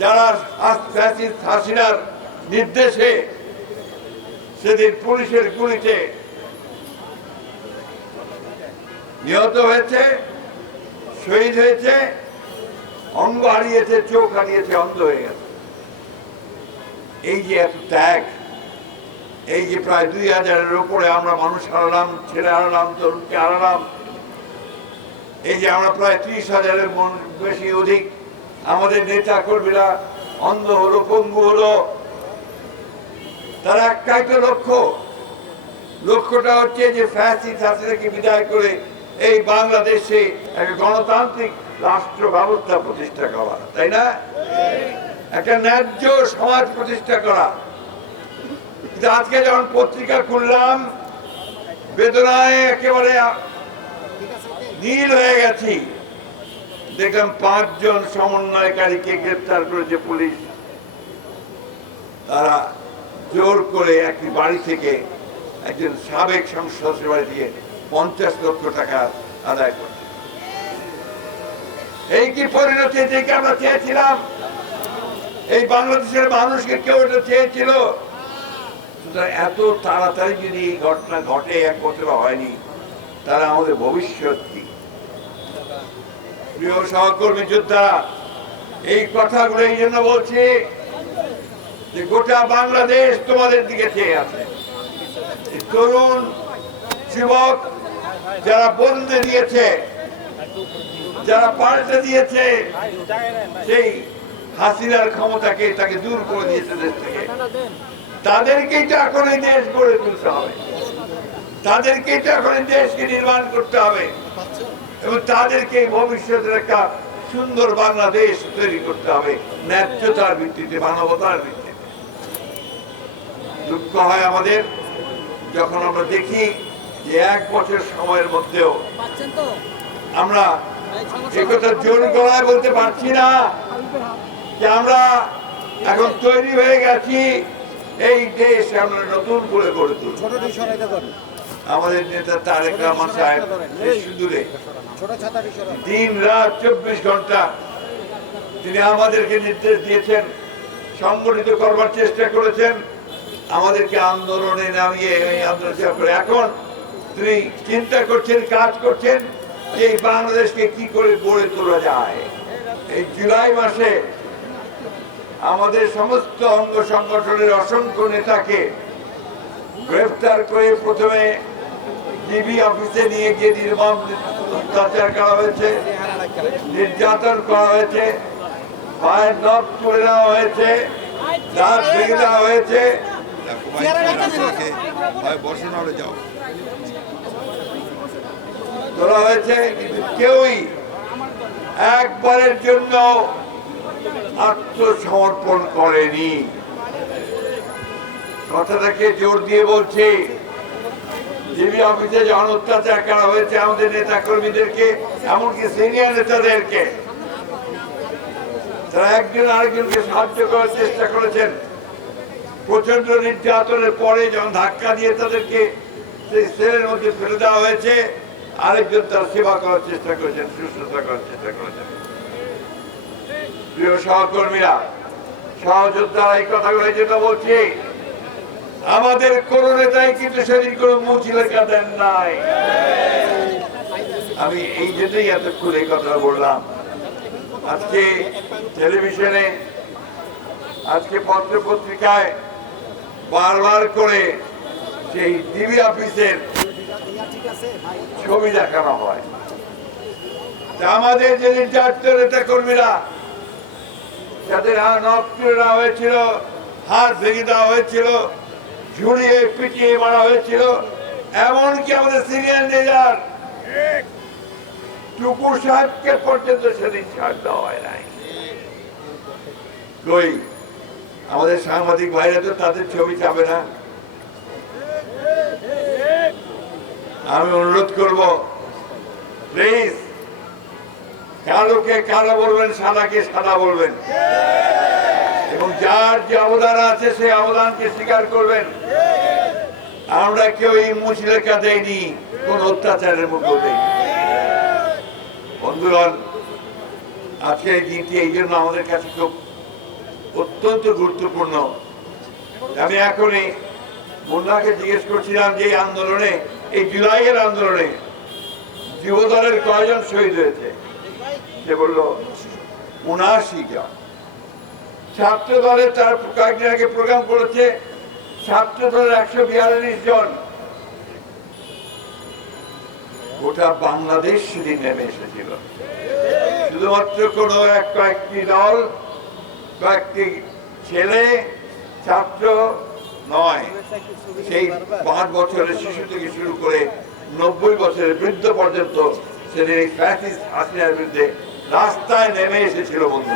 যারা হাসিনার নির্দেশে সেদিন পুলিশের গুলিতে নিহত হয়েছে, শহীদ হয়েছে, অঙ্গ হারিয়েছে, চোখ হারিয়েছে, অন্ধ হয়ে গেছে। এই যে এত ত্যাগ, এই যে প্রায় 2000-এর উপরে আমরা মানুষ হারালাম, ছেলে হারালাম, তরুণকে হারালাম, এই যে আমরা প্রায় 30,000-এর বেশি অধিক আমাদের নেতা কর্মীরা অন্ধ হলো, পঙ্গু হলো, তার একটাই তো লক্ষ্যটা হচ্ছে যে ফ্যাসিস্ট হাসিনাকে বিদায় করে এই বাংলাদেশে একটা গণতান্ত্রিক রাষ্ট্র ব্যবস্থা প্রতিষ্ঠা করা, তাই না? একটা ন্যায্য সমাজ প্রতিষ্ঠা করা। কিন্তু আজকে যখন পত্রিকা খুললাম, বেদনায় একেবারে নীল হয়ে গেছি। দেখলাম 5 জন সমন্বয়কারীকে গ্রেপ্তার করেছে পুলিশ। তারা জোর করে একটি বাড়ি থেকে, একজন সাবেক সংসদ বাড়ি দিয়ে 50 লক্ষ টাকা আদায় করছে। এই কি পরিণতি থেকে আমরা চেয়েছিলাম? এই বাংলাদেশের মানুষকে কেউ এটা চেয়েছিল? এত তাড়াতাড়ি যদি এই ঘটনা ঘটে, 1 বছর হয়নি, তারা আমাদের ভবিষ্যৎ কি? প্রিয় সহকর্মী যোদ্ধা, এই কথাগুলো এই জন্য বলছি যে গোটা বাংলাদেশ তোমাদের দিকে চেয়ে আছে। তরুণ যুবক যারা বন্দী দিয়েছে, যারা পাল্টে দিয়েছে সেই হাসিনার ক্ষমতাকে, তাকে দূর করে দিয়েছে দেশ থেকে, তাদেরকেই তো এখন এই দেশ গড়ে তুলতে হবে, তাদেরকেই তো এখন এই দেশকে নির্মাণ করতে হবে এবং তাদেরকে ভবিষ্যতের একটা সুন্দর বাংলাদেশ তৈরি করতে হবে, ন্যায্যতার ভিত্তিতে, মানবতার ভিত্তিতে। দুঃখ হয় আমাদের যখন আমরা দেখি যে 1 বছর সময়ের মধ্যেও আমরা একথা জোর গলায় বলতে পারছি না যে আমরা এখন তৈরি হয়ে গেছি, এই দেশ আমরা নতুন করে গড়ে তুলব। আমাদের নেতা তারেক রহমান সাহেব সুদূরে দিন রাত 24 ঘন্টা তিনি আমাদেরকে নির্দেশ দিয়েছেন, সংগঠিত করবার চেষ্টা করেছেন, আমাদেরকে আন্দোলনে নামিয়ে এই আন্দোলন করে এখন তিনি চিন্তা করছেন, কাজ করছেন যে এই বাংলাদেশকে কি করে গড়ে তোলা যায়। এই জুলাই মাসে আমাদের সমস্ত অঙ্গ সংগঠনের অসংখ্য নেতাকে গ্রেফতার করে প্রথমে ডিবি অফিসে নিয়ে গিয়ে নির্মম অত্যাচার করা হয়েছে, নির্যাতন করা হয়েছে, পায়ের নখ তুলে নেওয়া হয়েছে, দাঁত ভেঙে দেওয়া হয়েছে। তোলা হয়েছে, কিন্তু কেউই একবারের জন্য আত্মসমর্পণ করেনি। কথাটাকে জোর দিয়ে বলছি, ডিবি অফিসে যখন অত্যাচার করা হয়েছে আমাদের নেতা কর্মীদেরকে, এমনকি সিনিয়র নেতাদেরকে, তারা একজন আরেকজনকে সাহায্য করার চেষ্টা করেছেন। প্রচন্ড নির্যাতনের পরে যখন ধাক্কা দিয়ে তাদেরকে সেই সেলের মধ্যে ফেলে দেওয়া হয়েছে, আরেকজন তার সেবা করার চেষ্টা করেছেন, সুস্থতা করার চেষ্টা করেছেন। প্রিয় সহকর্মীরা, সহযোদ্ধারা, এই কথাগুলো এই জন্য বলছি, আমাদের কোন নেতাই কিন্তু সেদিন কোন মুচিলেখা দেন নাই। আমি এই জন্যই এতক্ষণ এই কথা বললাম। আজকে টেলিভিশনে, আজকে পত্র পত্রিকায় বারবার করে সেই ডিবি অফিসের ছবি দেখানো হয়। আমাদের যে নির্যাতিত নেতা কর্মীরা, যাদের নখ তুলে নেওয়া হয়েছিল, হাত ভেঙে দেওয়া হয়েছিল, ঝুড়িয়ে পিটিয়ে মারা হয়েছিল, এমনকি আমাদের সিনিয়র লিডার টুকু সাহেবকে পর্যন্ত সেদিন ছাড় দেওয়া হয় নাই। কই আমাদের সাংবাদিক ভাইরা তো তাদের ছবি চাবে না। আমি অনুরোধ করব, প্লিজ, কালোকে কালো বলবেন, সাদাকে সাদা বলবেন এবং যার যে অবদান আছে সেই অবদানকে স্বীকার করবেন। আমরা কেউ এই মুচলেখা দেয়নি, কোন অত্যাচারের মুখেও দেয়নি। বন্ধুগণ, আজকে এই দিনটি এই জন্য আমাদের কাছে খুব অত্যন্ত গুরুত্বপূর্ণ। আমি এখনই মুন্নাকে জিজ্ঞেস করছিলাম যে এই আন্দোলনে, এই জুলাইয়ের আন্দোলনে যুবদলের কয়জন শহীদ হয়েছে? সে বলল ৭৯ জন। ছাত্র দলের তার কয়েকদিন আগে প্রোগ্রাম করেছে, ছাত্র দলের ১৪২ জন। গোটা বাংলাদেশ সেদিন নেমে এসেছিল। শুধুমাত্র কোনো কয়েকটি দল, কয়েকটি ছেলে ছাত্র নয়, সেই ৫ বছরের শিশু থেকে শুরু করে ৯০ বছরের বৃদ্ধ পর্যন্ত সেদিন এই ফ্যাসিস্ট হাসিনার বিরুদ্ধে রাস্তায় নেমে এসেছিল বন্ধু।